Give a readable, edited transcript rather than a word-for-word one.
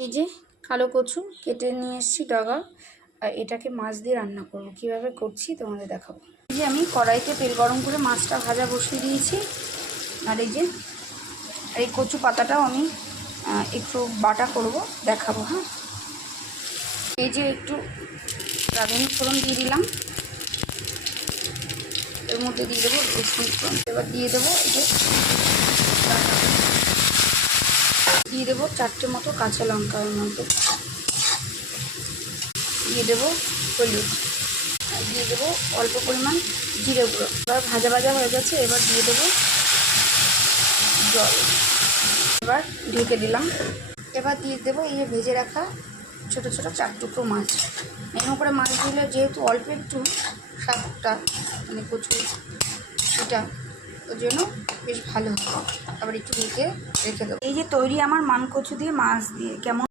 এই যে কালো কচু কেটে নিয়ে এসেছি ডগা, আর এটাকে মাছ দিয়ে রান্না করব। কিভাবে করছি তোমাদের দেখাবো। এই যে আমি কড়াইতে তেল গরম করে মাছটা ভাজা বসিয়ে দিয়েছি। আর এই যে এই কচু পাতাটাও আমি একটু বাটা করব, দেখাবো। হ্যাঁ, এই যে একটু রাঁধুনি ফোড়ন দিয়ে দিলাম, এর মধ্যে দিয়ে দেবো রসুন ফোড়ন। এবার দিয়ে দেবো এই যে দিয়ে দেবো 4টে মতো কাঁচা লঙ্কা, এর মধ্যে দিয়ে দেবো হলুদ, আর দিয়ে দেবো অল্প পরিমাণ জিরে গুঁড়ো। এবার ভাজা ভাজা হয়ে গেছে, এবার দিয়ে দেবো জল। এবার ঢেকে দিলাম। এবার দিয়ে দেবো এই যে ভেজে রাখা ছোটো ছোটো 4 টুকরো মাছ। এরকম করে মাছ দিলে যেহেতু অল্প একটু শাকটা মানে কচু এটা, ওর জন্য বেশ ভালো হবে। আবার একটু ঢেকে রেখে দেবো। এই যে তৈরি আমার মান কচু দিয়ে মাছ দিয়ে কেমন